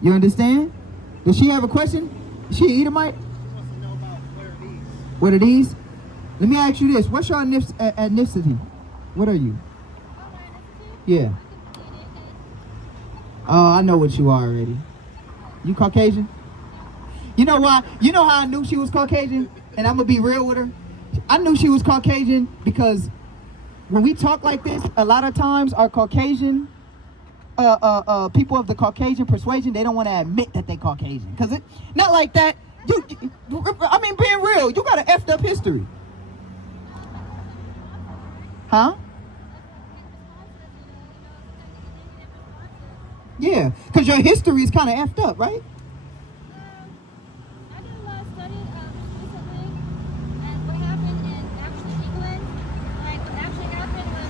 You understand? Does she have a question? Is she an Edomite? She wants to know about What are these? Let me ask you this. What's your ethnicity? What are you? Yeah. Oh, I know what you are already. You Caucasian? You know why? You know how I knew she was Caucasian? And I'm going to be real with her. I knew she was Caucasian because when we talk like this, a lot of times our Caucasian, people of the Caucasian persuasion, they don't want to admit that they Caucasian. Because it, not like that. I mean, being real, you got an effed up history. Huh? Yeah, because your history is kind of effed up, right? I did a lot of study recently, and what happened in actually England, like what actually happened was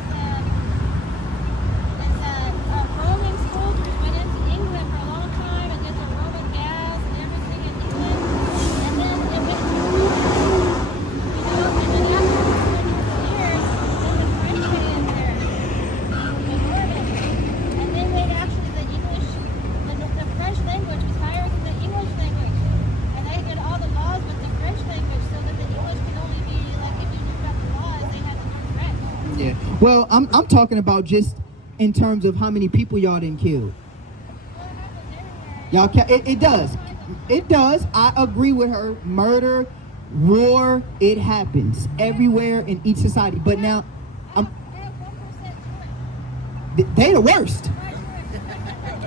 Roman soldiers went into England for a long time and did the Roman gas and everything in England, and then it went to Rome, and then after 20 years, then the French came in there, the Normans, and they made actually the English, the French language was higher than the English language. And they did all the laws with the French language so that the English could only be, like, if you knew about the laws, they had to learn French. Yeah. Well, I'm talking about just in terms of how many people y'all didn't kill. Y'all, it does. It does. I agree with her. Murder, war, it happens everywhere in each society. But now, they the worst.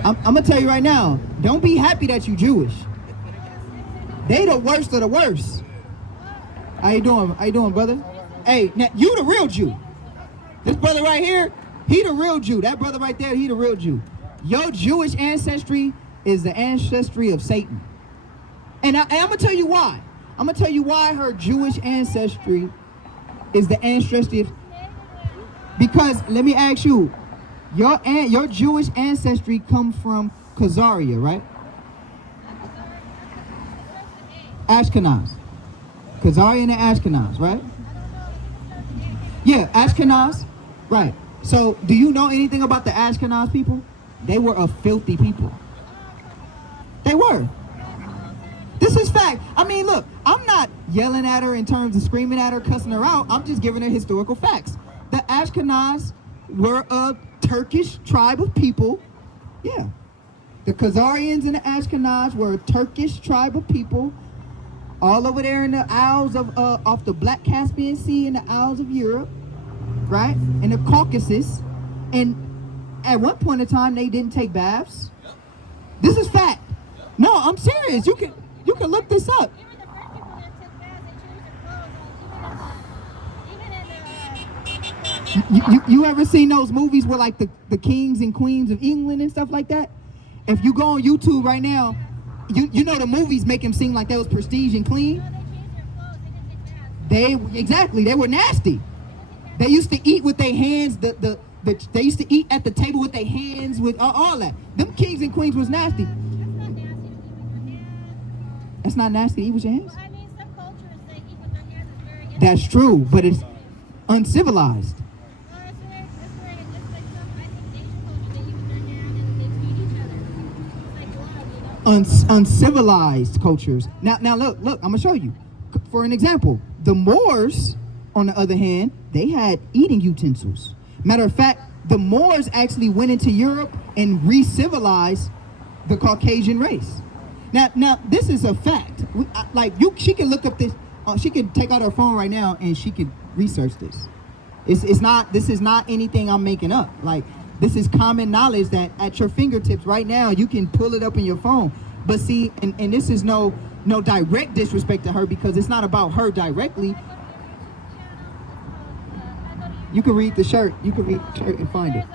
I'm gonna tell you right now. Don't be happy that you Jewish. They the worst of the worst. How you doing? How you doing, brother? Hey, now you the real Jew. This brother right here, he the real Jew. That brother right there, he the real Jew. Your Jewish ancestry is the ancestry of Satan. And I'm gonna tell you why. I'm gonna tell you why her Jewish ancestry is the ancestry of. Because let me ask you, your Jewish ancestry come from Khazaria, right? Ashkenaz. Khazarian and Ashkenaz, right? Yeah, Ashkenaz. Right. So, do you know anything about the Ashkenaz people? They were a filthy people. They were. This is fact. I mean, look, I'm not yelling at her in terms of screaming at her, cussing her out. I'm just giving her historical facts. The Ashkenaz were a Turkish tribe of people. Yeah. The Khazarians and the Ashkenaz were a Turkish tribe of people all over there in the Isles of off the Black Caspian Sea in the Isles of Europe, right? In the Caucasus. And at one point in time they didn't take baths. This is fact. No, I'm serious. You can look this up. You ever seen those movies where like the kings and queens of England and stuff like that? If you go on YouTube right now, you know the movies make them seem like that was prestige and clean. They were nasty. They used to eat with their hands. They used to eat at the table with their hands with all that. Them kings and queens was nasty. That's not nasty to eat with your hands. I mean, some cultures they eat with their hands. It's very That's true, but it's uncivilized. That's very just like some, I think Asian cultures they eat with their hands and they feed each other. It's like blood, you know. Uncivilized cultures. Now look, I'm gonna show you. For an example, the Moors, on the other hand, they had eating utensils. Matter of fact, the Moors actually went into Europe and re-civilized the Caucasian race. Now this is a fact. She can look up this. She can take out her phone right now and she can research this. This is not anything I'm making up. Like, this is common knowledge that at your fingertips right now you can pull it up in your phone. But see, and this is no direct disrespect to her because it's not about her directly. You can read the shirt. You can read the shirt and find it.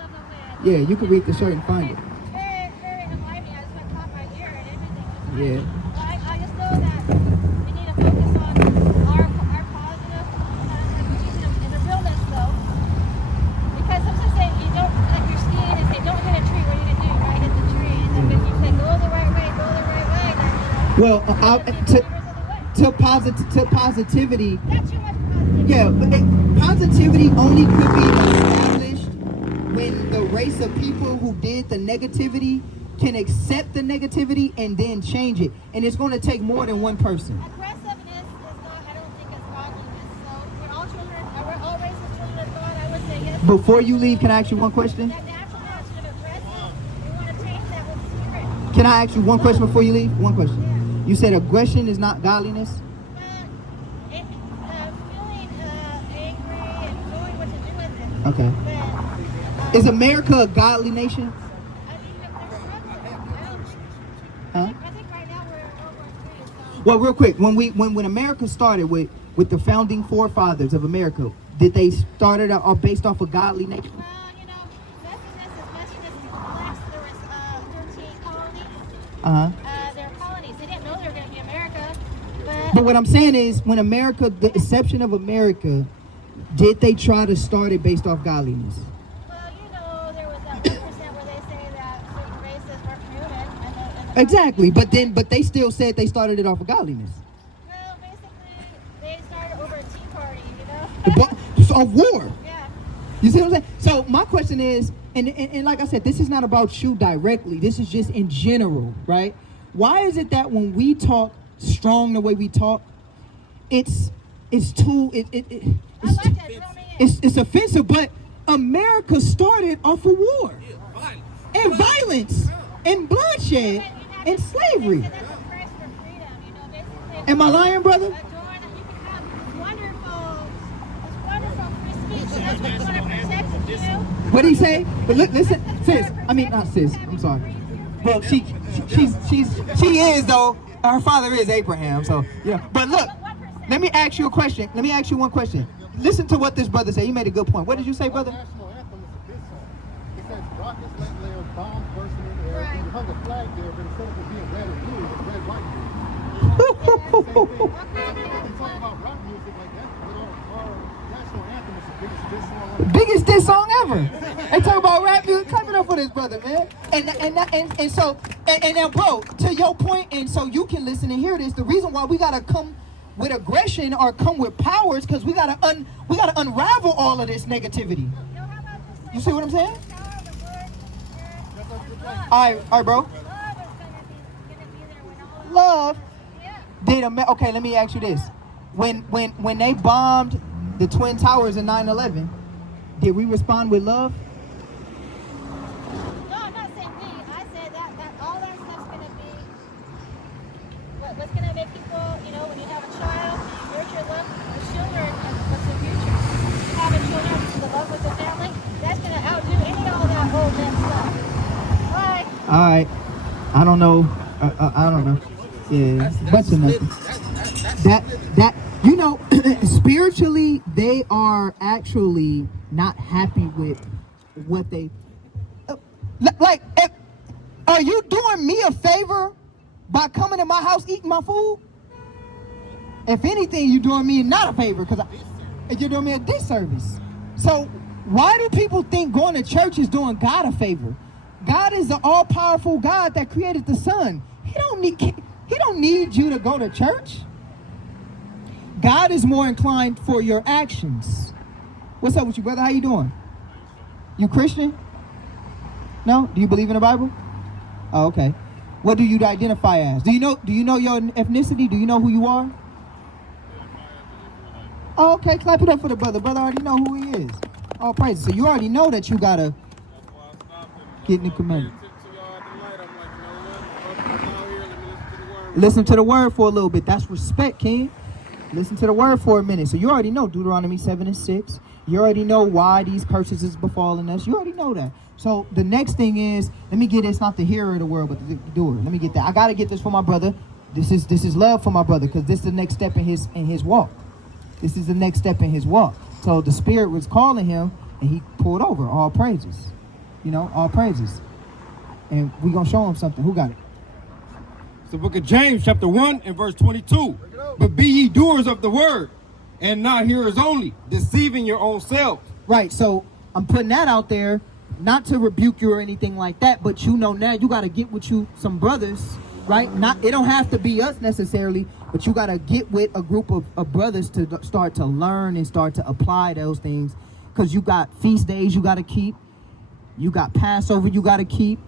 Yeah, you can read the shirt and find it. Very enlightening. I just went caught my ear and everything. Yeah. I just know that we need to focus on our positive and the realness though. Because sometimes say you don't like you're skiing and say don't hit a tree, what are you gonna do? Right, hit the tree. And then if you say go the right way, then well, to positivity. not too much positivity. Yeah, but positivity only could be established when the race of people who did the negativity can accept the negativity and then change it. And it's going to take more than one person. Aggressiveness is not, I don't think, it's godliness. So we're all children, we're all raised as children of God. I would say yes. Before you leave, can I ask you one question? That natural reaction of aggressive, we want to change that with the spirit. Can I ask you one question before you leave? One question. You said aggression is not godliness? Feeling angry and knowing what to do with it. Okay. But, Is America a godly nation? I mean, they're struggling. Huh? I think right now we're in World War III. So Well, real quick, when America started with the founding forefathers of America, did they start it or based off a godly nation? well, messiness is blacks. There was 13 colonies. They're colonies. They didn't know they were going to be America. But what I'm saying is, when America, the exception of America, did they try to start it based off godliness? Well, there was that 1% where they say that certain races weren't human. And Exactly, but they still said they started it off of godliness. well, basically, they started over a tea party, you know? Of war. Yeah. You see what I'm saying? So my question is, and like I said, this is not about you directly. This is just in general, right? Why is it that when we talk strong the way we talk, it's too I like that. You know what I mean? it's offensive? But America started off of war and violence and bloodshed and slavery. That's a price for freedom, you know, basically. Am I lying, brother? You can have wonderful free speech. That's what you want to protect, you know? What did he say? But listen, sis. I mean, not sis. I'm sorry. Well, she is though. Her father is Abraham. So yeah. But look, let me ask you a question. Let me ask you one question. Listen to what this brother said. He made a good point. What did you say, brother? National anthem is a good song. It says rockets let lay bombs bursting in the air. Right. You hung a flag there, but instead of it being red and blue, it's red, white, and blue. Same thing. They talk about rock music like that, but our national anthem is the biggest diss song on the Biggest diss song ever. They talk about rap music. Clap it up for this brother, man. And now, bro, to your point, and so you can listen and hear this. The reason why we gotta come with aggression or come with power is because we gotta unravel all of this negativity. You see what I'm saying? All right, bro. Love. Okay, let me ask you this. When they bombed the Twin Towers in 9/11, did we respond with love? No, I'm not saying we. I said that all that stuff's going to be what's going to make people, you know, when you have a child, you nurture them, the children, what's the future? Having children, the love with the family, that's going to outdo any of all that old man stuff. Bye. All right. I don't know. I don't know. Yeah, bunch of nothing. That you know, spiritually, they are actually not happy with what they like. Are you doing me a favor by coming to my house eating my food? If anything, you're doing me not a favor because you're doing me a disservice. So why do people think going to church is doing God a favor? God is the all-powerful God that created the sun. He don't need you to go to church. God is more inclined for your actions. What's up with you, brother? How you doing? You Christian? No? Do you believe in the Bible? Oh, okay. What do you identify as? Do you know your ethnicity? Do you know who you are? Oh, okay. Clap it up for the brother. Brother already know who he is. All praise. So you already know that you gotta get in the commandment. Listen to the word for a little bit. That's respect, King. Listen to the word for a minute. So you already know Deuteronomy 7:6. You already know why these curses is befalling us. You already know that. So the next thing is, let me get this, not the hearer of the word, but the doer. Let me get that. I gotta get this for my brother. This is love for my brother, because this is the next step in his walk. This is the next step in his walk. So the Spirit was calling him, and he pulled over. All praises. You know, all praises. And we gonna show him something. Who got it? It's the book of James, chapter 1 and verse 22. But be ye doers of the word, and not hearers only, deceiving your own selves. Right, so I'm putting that out there, not to rebuke you or anything like that, but you know now you got to get with you some brothers, right? It don't have to be us necessarily, but you got to get with a group of brothers to start to learn and start to apply those things, because you got feast days you got to keep, you got Passover you got to keep,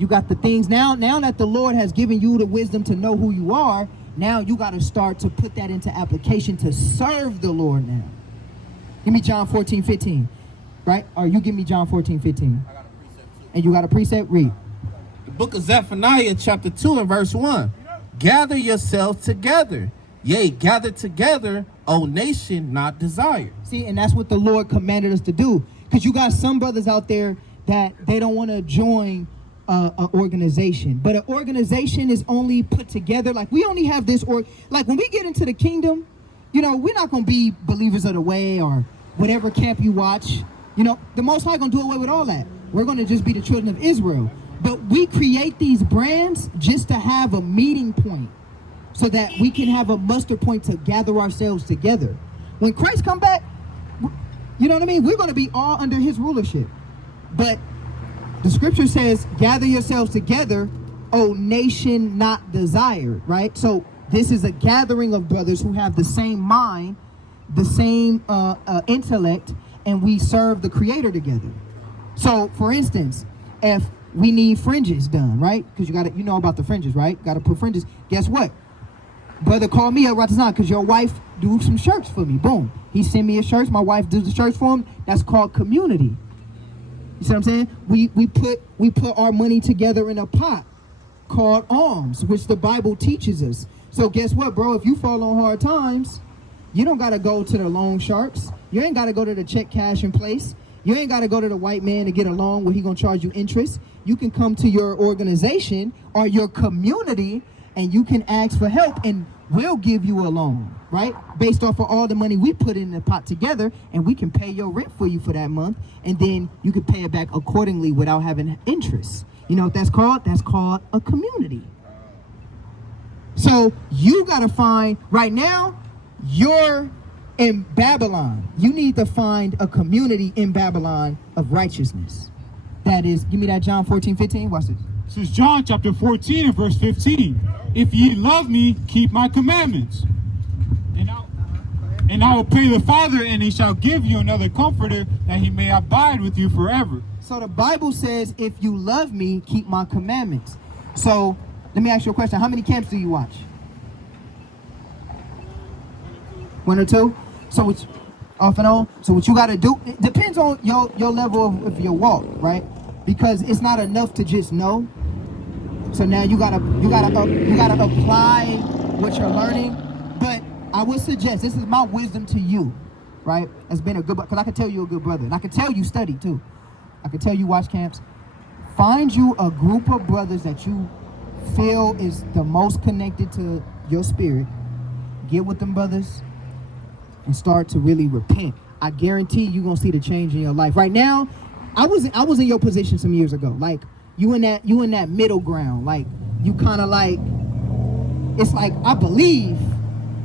You got the things now that the Lord has given you the wisdom to know who you are. Now you got to start to put that into application to serve the Lord now. Give me John 14:15, right? Or you give me John 14:15. I got a precept too. And you got a precept? Read. The book of Zephaniah, chapter 2 and verse 1. Gather yourselves together. Yea, gather together, O nation not desired. See, and that's what the Lord commanded us to do. Because you got some brothers out there that they don't want to join an organization. But an organization is only put together. Like, we only have this, like when we get into the kingdom, you know, we're not going to be believers of the way or whatever camp you watch. You know, the Most High going to do away with all that. We're going to just be the children of Israel. But we create these brands just to have a meeting point so that we can have a muster point to gather ourselves together. When Christ come back, you know what I mean? We're going to be all under his rulership. But the scripture says, gather yourselves together, O nation not desired, right? So this is a gathering of brothers who have the same mind, the same intellect, and we serve the Creator together. So, for instance, if we need fringes done, right? Because you know about the fringes, right? Got to put fringes. Guess what? Brother called me up right now because your wife do some shirts for me. Boom. He sent me a shirt. My wife does the shirts for him. That's called community. You see what I'm saying? We put our money together in a pot called alms, which the Bible teaches us. So guess what, bro? If you fall on hard times, you don't got to go to the loan sharks. You ain't got to go to the check cash in place. You ain't got to go to the white man to get a loan where he going to charge you interest. You can come to your organization or your community and you can ask for help and we'll give you a loan, right? Based off of all the money we put in the pot together, and we can pay your rent for you for that month, and then you can pay it back accordingly without having interest. You know what that's called? That's called a community. So you got to find, right now, you're in Babylon. You need to find a community in Babylon of righteousness. That is, give me that John 14:15. Watch this. This is John chapter 14 and verse 15. If ye love me, keep my commandments. And I will pray the Father, and he shall give you another comforter, that he may abide with you forever. So the Bible says, if you love me, keep my commandments. So let me ask you a question. How many camps do you watch? 1 or 2? So which, off and on? So what you got to do, it depends on your level of your walk, right? Because it's not enough to just know. So now you gotta apply what you're learning. But I would suggest, this is my wisdom to you, right? As being a good, because I can tell you a good brother, and I can tell you study too. I can tell you watch camps. Find you a group of brothers that you feel is the most connected to your spirit. Get with them brothers and start to really repent. I guarantee you're gonna see the change in your life. Right now, I was in your position some years ago. Like you in that middle ground. Like you kind of like, it's like I believe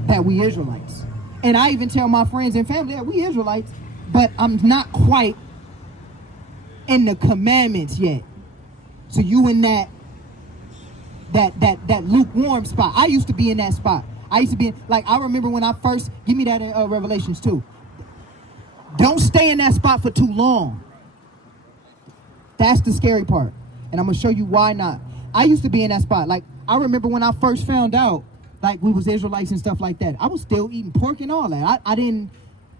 that we Israelites, and I even tell my friends and family that we Israelites, but I'm not quite in the commandments yet. So you in that lukewarm spot. I used to be in that spot. I used to be like, I remember when I first, give me that in Revelations 2. Don't stay in that spot for too long. That's the scary part. And I'm going to show you why not. I used to be in that spot. Like, I remember when I first found out, like, we was Israelites and stuff like that. I was still eating pork and all that. I didn't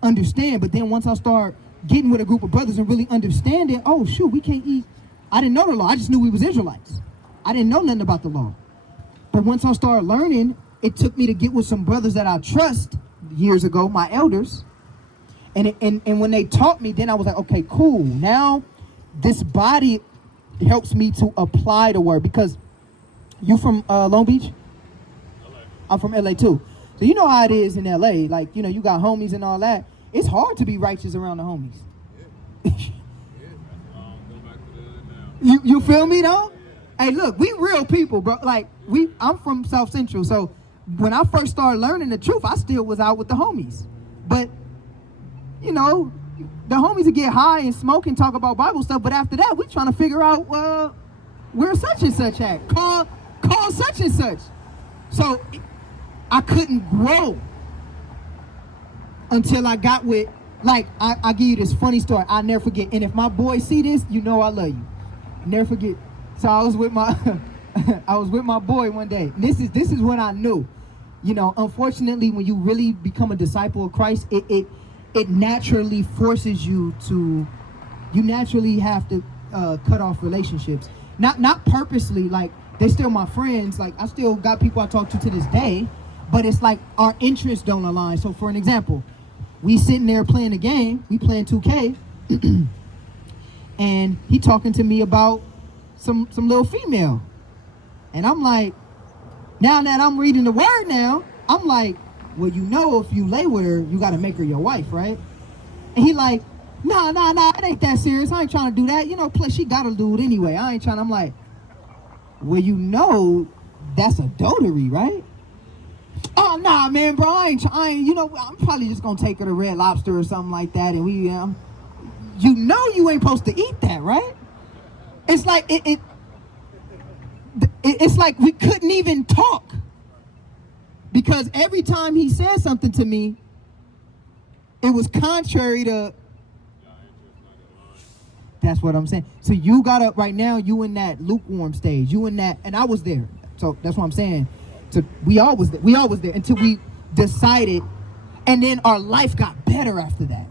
understand. But then once I start getting with a group of brothers and really understanding, oh, shoot, we can't eat. I didn't know the law. I just knew we was Israelites. I didn't know nothing about the law. But once I started learning, it took me to get with some brothers that I trust years ago, my elders. And when they taught me, then I was like, okay, cool. Now this body helps me to apply the word. Because you from Long Beach? LA. I'm from LA too. So you know how it is in LA. Like, you know, you got homies and all that. It's hard to be righteous around the homies. You feel me though? Hey, look, we real people, bro. Like, I'm from South Central, so when I first started learning the truth, I still was out with the homies. But, you know, the homies would get high and smoke and talk about Bible stuff, but after that, we trying to figure out, where such and such at. Call such and such. So, I couldn't grow until I got with, like, I'll give you this funny story. I'll never forget. And if my boys see this, you know I love you. Never forget. So I was with my I was with my boy one day. This is what I knew. You know, unfortunately, when you really become a disciple of Christ, it naturally forces you to. You naturally have to cut off relationships. Not purposely. Like, they're still my friends. Like, I still got people I talk to this day, but it's like our interests don't align. So, for an example, we sitting there playing a game. We playing 2K, and he talking to me about some little female, and I'm like, now that I'm reading the word now, I'm like, well, you know, if you lay with her, you got to make her your wife, right? And he like, nah, it ain't that serious. I ain't trying to do that. You know, plus she got a dude anyway. I ain't trying. I'm like, well, you know, that's adultery, right? Oh, nah, man, bro, I ain't, you know, I'm probably just going to take her to Red Lobster or something like that. And we, you know you ain't supposed to eat that, right? It's like, it's like we couldn't even talk. Because every time he said something to me, it was contrary to. That's what I'm saying. So you gotta, right now, you in that lukewarm stage. You in that, and I was there. So that's what I'm saying. So we all was there until we decided, and then our life got better after that.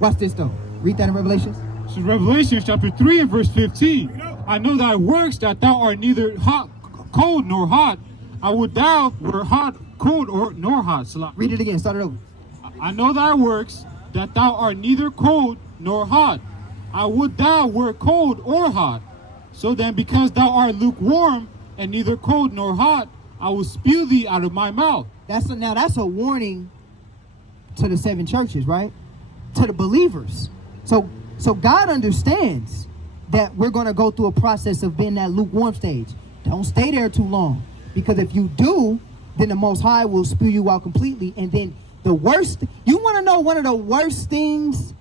Watch this though. Read that in Revelations. So Revelation chapter 3 and verse 15. I know thy works, that thou art neither hot, cold nor hot. I would thou were hot, cold, or nor hot. Read it again. Start it over. I know thy works, that thou art neither cold nor hot. I would thou were cold or hot. So then, because thou art lukewarm and neither cold nor hot, I will spew thee out of my mouth. That's a warning to the 7 churches, right? To the believers. So God understands that we're going to go through a process of being that lukewarm stage. Don't stay there too long, because if you do, then the Most High will spew you out completely. And then the worst, you want to know one of the worst things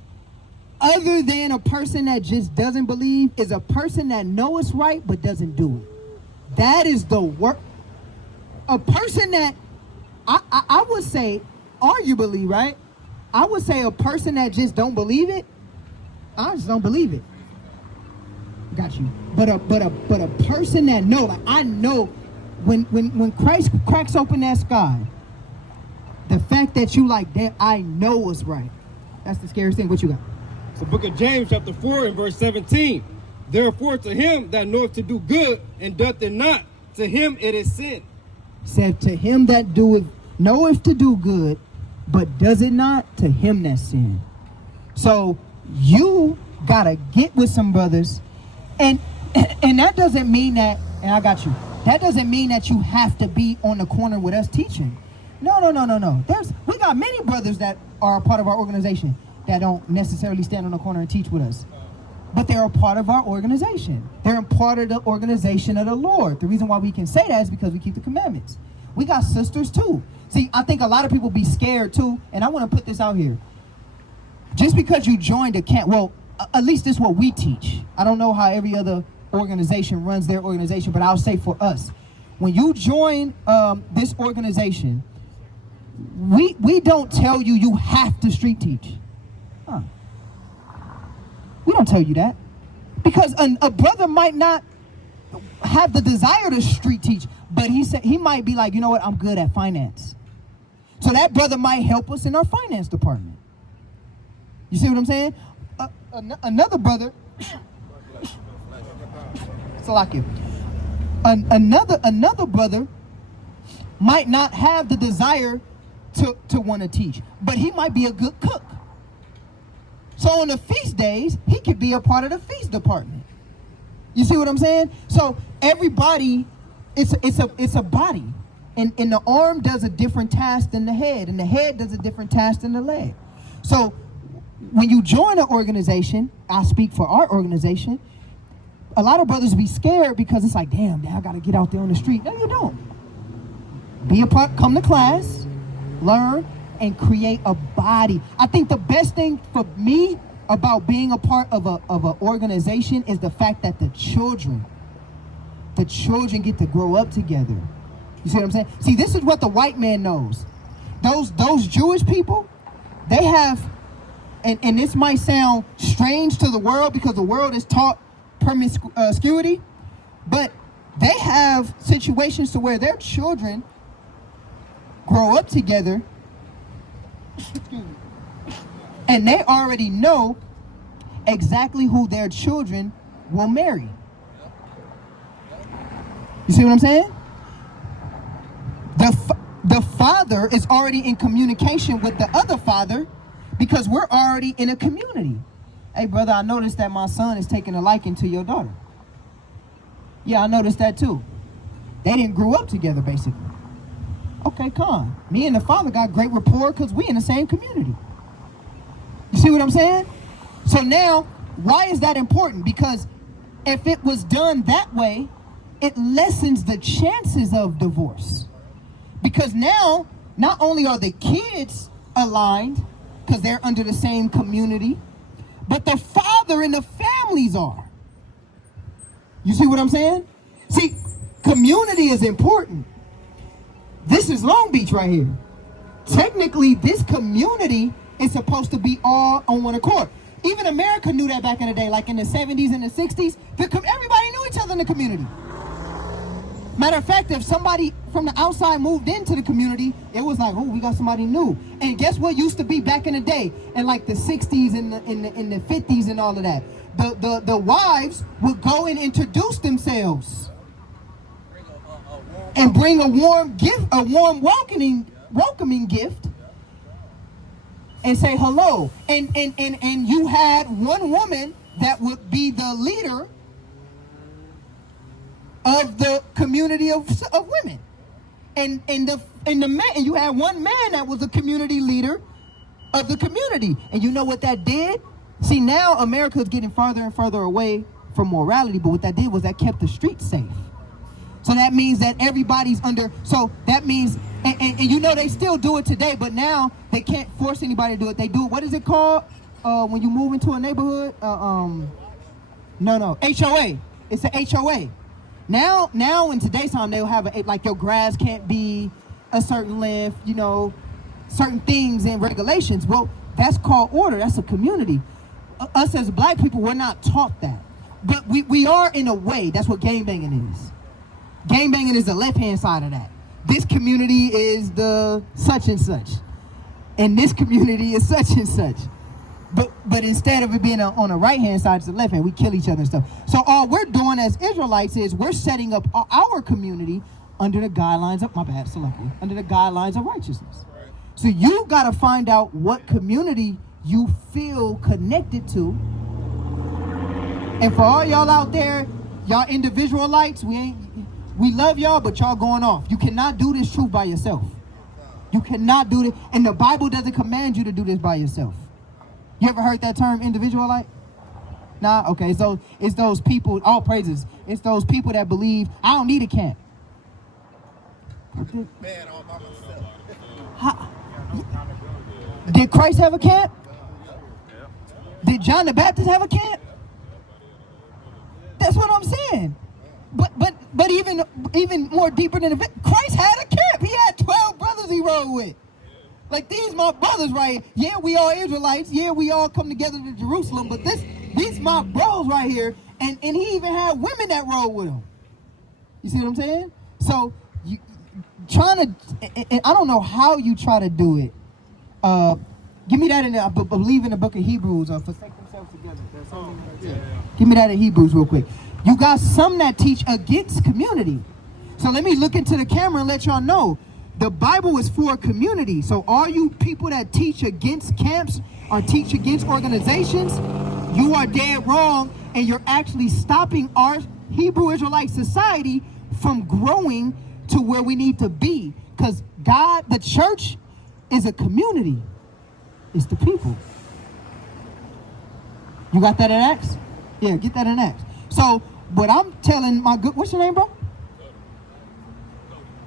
other than a person that just doesn't believe, is a person that knows it's right but doesn't do it. That is the worst. A person that, I would say, arguably, right? I would say a person that just don't believe it, I just don't believe it. Got you. But a person that know, like, I know when Christ cracks open that sky, the fact that you like that, I know what's right. That's the scariest thing. What you got? It's the book of James chapter 4 and verse 17. Therefore to him that knoweth to do good and doth it not, to him it is sin. Said, to him that knoweth to do good, but does it not, to him that's sin. So you gotta get with some brothers, and that doesn't mean that, and I got you, that doesn't mean that you have to be on the corner with us teaching. No. We got many brothers that are a part of our organization that don't necessarily stand on the corner and teach with us. But they're a part of our organization. They're a part of the organization of the Lord. The reason why we can say that is because we keep the commandments. We got sisters too. See, I think a lot of people be scared too, and I want to put this out here. Just because you joined a camp, well, at least this is what we teach. I don't know how every other organization runs their organization, but I'll say for us, when you join this organization, we don't tell you have to street teach. We don't tell you that, because a brother might not have the desire to street teach, but he might be like, you know what, I'm good at finance. So that brother might help us in our finance department. You see what I'm saying? Another brother, Salakia, another brother might not have the desire to want to teach, but he might be a good cook. So on the feast days, he could be a part of the feast department. You see what I'm saying? So everybody, it's a body, and the arm does a different task than the head, and the head does a different task than the leg. So when you join an organization, I speak for our organization, a lot of brothers be scared because it's like, damn, I got to get out there on the street. No, you don't. Be a part, come to class, learn, and create a body. I think the best thing for me about being a part of an organization is the fact that the children get to grow up together. You see what I'm saying? See, this is what the white man knows. Those Jewish people, they have, and this might sound strange to the world because the world is taught promiscuity, but they have situations to where their children grow up together and they already know exactly who their children will marry. You see what I'm saying? The father is already in communication with the other father because we're already in a community. Hey, brother, I noticed that my son is taking a liking to your daughter. Yeah, I noticed that too. They didn't grow up together, basically. Okay, come. Me and the father got great rapport because we in the same community. You see what I'm saying? So now, why is that important? Because if it was done that way, it lessens the chances of divorce. Because now, not only are the kids aligned, because they're under the same community, but the father and the families are. You see what I'm saying? See, community is important. This is Long Beach right here. Technically, this community is supposed to be all on one accord. Even America knew that back in the day, like in the 70s and the 60s. Everybody knew each other in the community. Matter of fact, if somebody from the outside moved into the community, it was like, oh, we got somebody new. And guess what used to be back in the day, in like the 60s and in the 50s and all of that? The wives would go and introduce themselves and bring a warm gift, a warm welcoming gift, and say hello. And you had one woman that would be the leader of the community of women, and the man, and you had one man that was a community leader of the community. And you know what that did? See, now America is getting farther and farther away from morality, but what that did was that kept the streets safe. So that means that everybody's under, so that means, and you know they still do it today, but now they can't force anybody to do it. They do it, what is it called when you move into a neighborhood? HOA. It's an HOA. Now in today's time, they'll have like your grass can't be a certain length, you know, certain things and regulations. Well, that's called order. That's a community. Us as black people, we're not taught that. But we are in a way. That's what gangbanging is. Gangbanging is the left-hand side of that. This community is the such and such. And this community is such and such. But instead of it being on the right-hand side, it's the left-hand. We kill each other and stuff. So all we're doing as Israelites is we're setting up our community under the guidelines of, under the guidelines of righteousness. So you got to find out what community you feel connected to. And for all y'all out there, y'all individualites, we love y'all, but y'all going off. You cannot do this truth by yourself. You cannot do this. And the Bible doesn't command you to do this by yourself. You ever heard that term, individualite? Nah? Okay, so it's those people, all praises, it's those people that believe, I don't need a camp. Man, all by myself. Did Christ have a camp? Did John the Baptist have a camp? That's what I'm saying. But even more deeper than Christ had a camp. He had 12 brothers he rode with. Like, these my brothers right here. Yeah, we all Israelites. Yeah, we all come together to Jerusalem. But these my bros right here. And he even had women that rode with him. You see what I'm saying? So, you trying to, I don't know how you try to do it. Give me that I believe in the book of Hebrews. Forsake themselves together. Give me that in Hebrews real quick. You got some that teach against community. So let me look into the camera and let y'all know. The Bible is for a community. So all you people that teach against camps or teach against organizations, you are dead wrong, and you're actually stopping our Hebrew Israelite society from growing to where we need to be. Because God, the church, is a community. It's the people. You got that in Acts? Yeah, get that in Acts. So what I'm telling my good, what's your name, bro?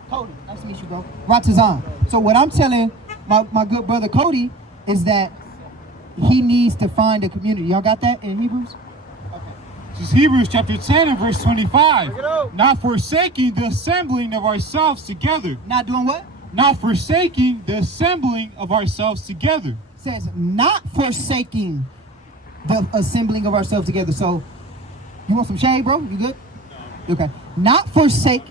Cody. Nice to meet you, bro. Ratazan. So what I'm telling my good brother Cody is that he needs to find a community. Y'all got that in Hebrews? This is Hebrews chapter 10 and verse 25. Not forsaking the assembling of ourselves together. Not doing what? Not forsaking the assembling of ourselves together. It says not forsaking the assembling of ourselves together. So You want some shade, bro? You good? Okay. Not forsake.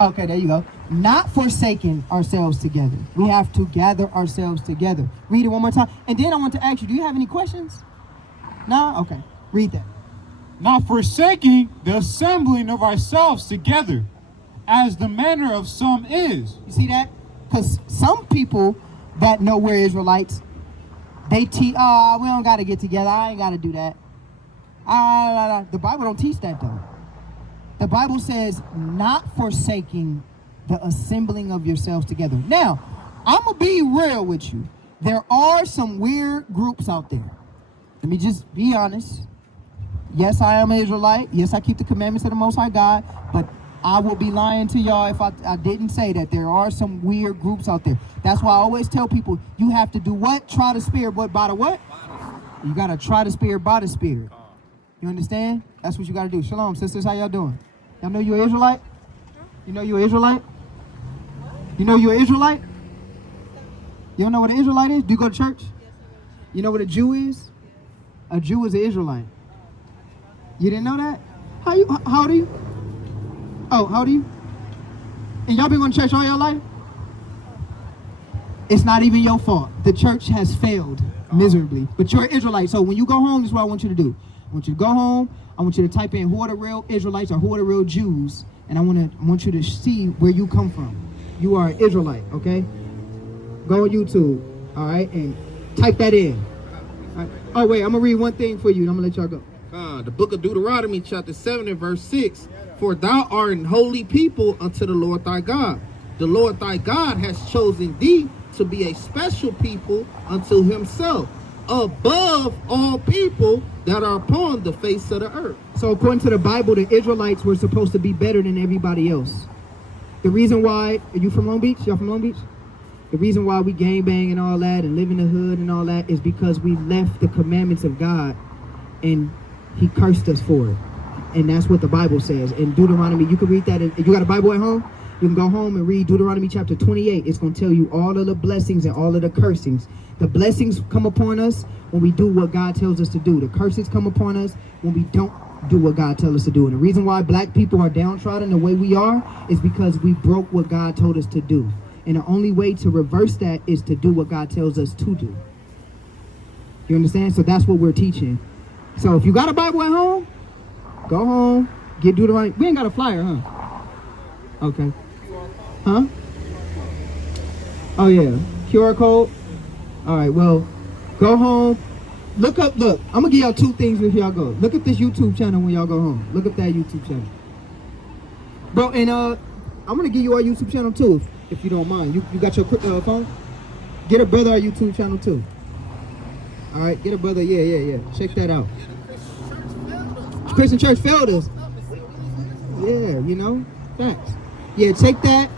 Okay, there you go. Not forsaking ourselves together. We have to gather ourselves together. Read it one more time. And then I want to ask you, do you have any questions? No? Okay. Read that. Not forsaking the assembling of ourselves together, as the manner of some is. You see that? Because some people that know we're Israelites, they teach, oh, we don't got to get together. I ain't got to do that. The Bible don't teach that, though. The Bible says not forsaking the assembling of yourselves together. Now, I'm going to be real with you. There are some weird groups out there. Let me just be honest. Yes, I am an Israelite. Yes, I keep the commandments of the Most High God. But I will be lying to y'all if I didn't say that there are some weird groups out there. That's why I always tell people, you have to do what? Try the spirit, but by the what? You got to try the spirit by the spirit. You understand? That's what you got to do. Shalom, sisters. How y'all doing? Y'all know you're an Israelite? You know you're an Israelite? You know you're an Israelite? You don't know what an Israelite is? Do you go to church? You know what a Jew is? A Jew is an Israelite. You didn't know that? How old are you? Oh, how old are you? And y'all been going to church all your life? It's not even your fault. The church has failed miserably. But you're an Israelite. So when you go home, this is what I want you to do. I want you to go home. I want you to type in who are the real Israelites or who are the real Jews. And I want you to see where you come from. You are an Israelite, okay? Go on YouTube, all right? And type that in. All right. Oh, wait, I'm going to read one thing for you, and I'm going to let y'all go. The book of Deuteronomy, chapter 7 and verse 6. For thou art an holy people unto the Lord thy God. The Lord thy God has chosen thee to be a special people unto himself, above all people that are upon the face of the earth. So according to the Bible, the Israelites were supposed to be better than everybody else. The reason why, are you from Long Beach? Y'all from Long Beach? The reason why we gangbang and all that and live in the hood and all that is because we left the commandments of God and he cursed us for it. And that's what the Bible says. In Deuteronomy, you can read that. If you got a Bible at home, you can go home and read Deuteronomy chapter 28. It's going to tell you all of the blessings and all of the cursings. The blessings come upon us when we do what God tells us to do. The curses come upon us when we don't do what God tells us to do. And the reason why black people are downtrodden the way we are is because we broke what God told us to do. And the only way to reverse that is to do what God tells us to do. You understand? So that's what we're teaching. So if you got a Bible at home, go home, get Deuteronomy. We ain't got a flyer, huh? Okay. Huh? Oh, yeah. QR code. All right, well, go home. Look, I'm going to give y'all two things if y'all go. Look at this YouTube channel when y'all go home. Look up that YouTube channel. Bro, and I'm going to give you our YouTube channel, too, if you don't mind. You got your phone? Get a brother our YouTube channel, too. All right, get a brother. Yeah. Check that out. Christian church failed us. Yeah, you know, facts. Yeah, check that.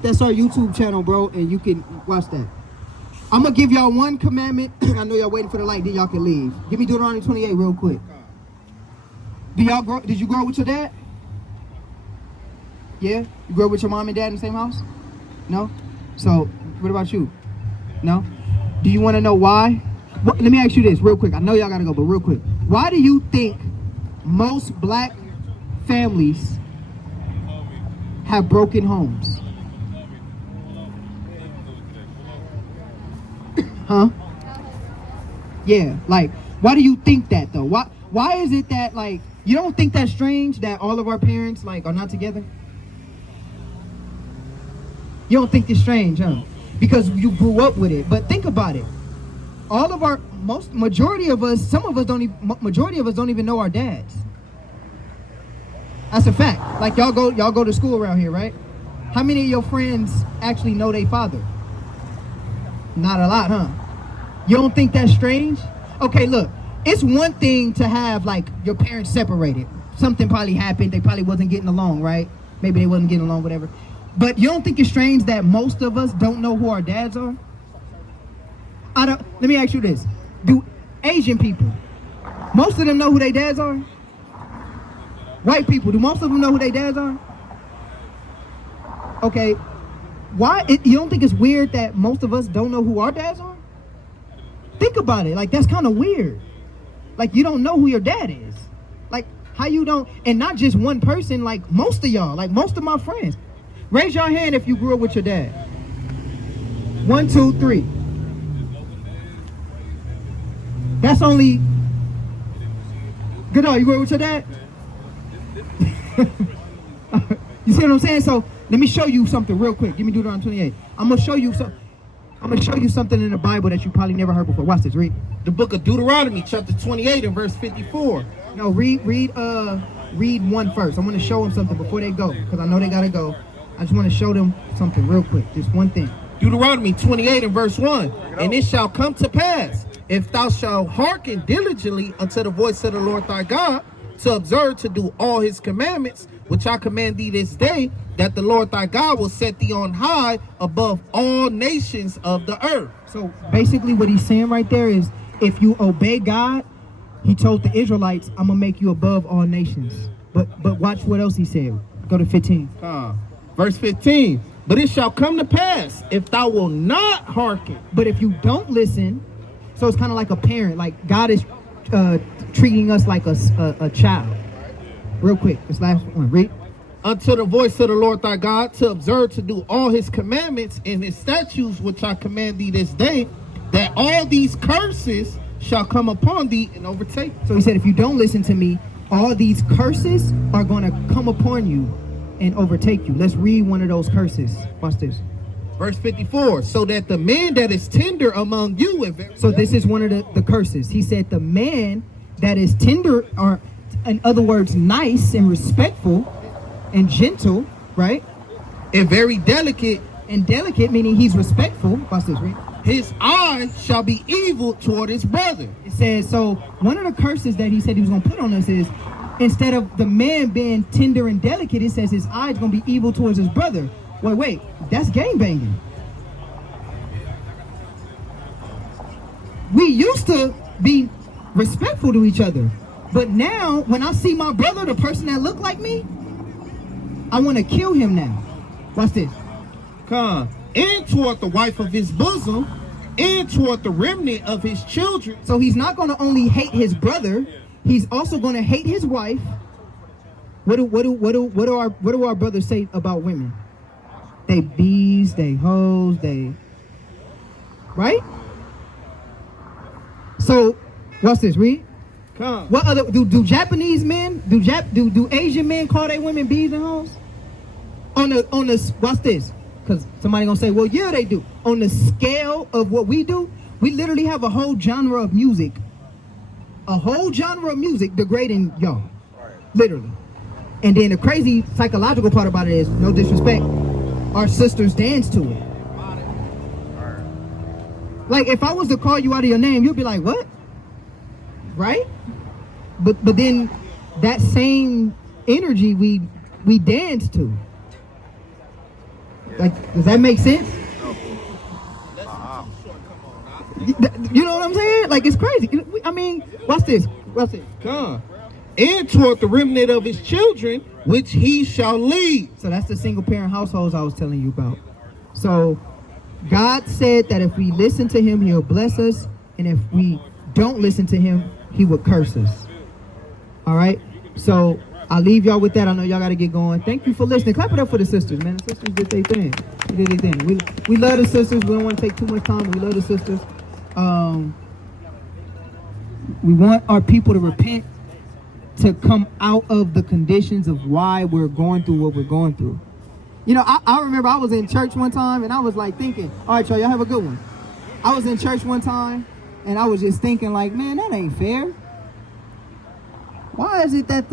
That's our YouTube channel, bro, and you can watch that. I'm gonna give y'all one commandment. I know y'all waiting for the light, then y'all can leave. Give me Deuteronomy 28 real quick. Did you grow up with your dad? Yeah? You grew up with your mom and dad in the same house? No? So, what about you? No? Do you want to know why? Let me ask you this real quick. I know y'all gotta go, but real quick. Why do you think most black families have broken homes? Huh? Yeah, like, why do you think that though? Why is it that, like, you don't think that's strange that all of our parents, like, are not together? You don't think it's strange, huh? Because you grew up with it. But think about it. All of our, majority of us don't even know our dads. That's a fact. Like, y'all go to school around here, right? How many of your friends actually know their father? Not a lot, huh? You don't think that's strange? Okay, look, it's one thing to have, like, your parents separated. Something probably happened. They probably wasn't getting along, right? Maybe they wasn't getting along, whatever. But you don't think it's strange that most of us don't know who our dads are? Let me ask you this. Do Asian people, most of them know who their dads are? White people, do most of them know who their dads are? Okay, you don't think it's weird that most of us don't know who our dads are? Think about it. Like, that's kind of weird. Like, you don't know who your dad is. Like, How you don't, and not just one person, like most of y'all, like most of my friends. Raise your hand if you grew up with your dad. 1, 2, 3. That's only, good. You grew up with your dad? You see what I'm saying? So let me show you something real quick. Give me Deuteronomy 28. I'm gonna show you something in the Bible that you probably never heard before. Watch this. Read. The book of Deuteronomy, chapter 28 and verse 54. No, read 1 first. I want to show them something before they go, because I know they gotta go. I just want to show them something real quick. Just one thing. Deuteronomy 28 and verse 1. And it shall come to pass, if thou shalt hearken diligently unto the voice of the Lord thy God, to observe to do all his commandments, which I command thee this day, that the Lord thy God will set thee on high above all nations of the earth. So basically what he's saying right there is, if you obey God, he told the Israelites, I'm gonna make you above all nations. But watch what else he said. Go to 15. Verse 15. But it shall come to pass, if thou wilt not hearken. But if you don't listen, so it's kind of like a parent. Like God is treating us like a child. Real quick, this last one. Read. Unto the voice of the Lord thy God, to observe to do all his commandments and his statutes, which I command thee this day, that all these curses shall come upon thee and overtake. So he said, if you don't listen to me, all these curses are going to come upon you and overtake you. Let's read one of those curses. Watch this. Verse 54. So that the man that is tender among you. So this is one of the curses. He said the man that is tender, or in other words, nice and respectful and gentle, right? And very delicate. And delicate meaning he's respectful. Watch this, read. His eye shall be evil toward his brother. It says, so one of the curses that he said he was going to put on us is, instead of the man being tender and delicate, it says his eye is going to be evil towards his brother. Wait, that's gang banging. We used to be respectful to each other, but now when I see my brother, the person that look like me, I want to kill him now. Watch this. And toward the wife of his bosom, and toward the remnant of his children. So he's not going to only hate his brother, he's also going to hate his wife. What do our brothers say about women? They bees, they hoes, they, right? So, what's this? Read. What other do Japanese men do Asian men call their women bees and hoes? On the what's this? Because somebody gonna say, well, yeah, they do. On the scale of what we do, we literally have a whole genre of music degrading y'all, literally. And then the crazy psychological part about it is, no disrespect, our sisters dance to it. Like if I was to call you out of your name, you'd be like, what? Right? But then that same energy we dance to. Like, does that make sense? You know what I'm saying? Like, it's crazy. I mean, watch this. And toward the remnant of his children, which he shall lead. So that's the single parent households I was telling you about. So God said that if we listen to him, he'll bless us. And if we don't listen to him, he will curse us. All right? So I'll leave y'all with that. I know y'all got to get going. Thank you for listening. Clap it up for the sisters, man. The sisters did their thing. They did their thing. We love the sisters. We don't want to take too much time. We love the sisters. We want our people to repent, to come out of the conditions of why we're going through what we're going through. You know, I remember I was in church one time and I was like thinking, all right, y'all have a good one. I was in church one time and I was just thinking like, man, that ain't fair. Why is it that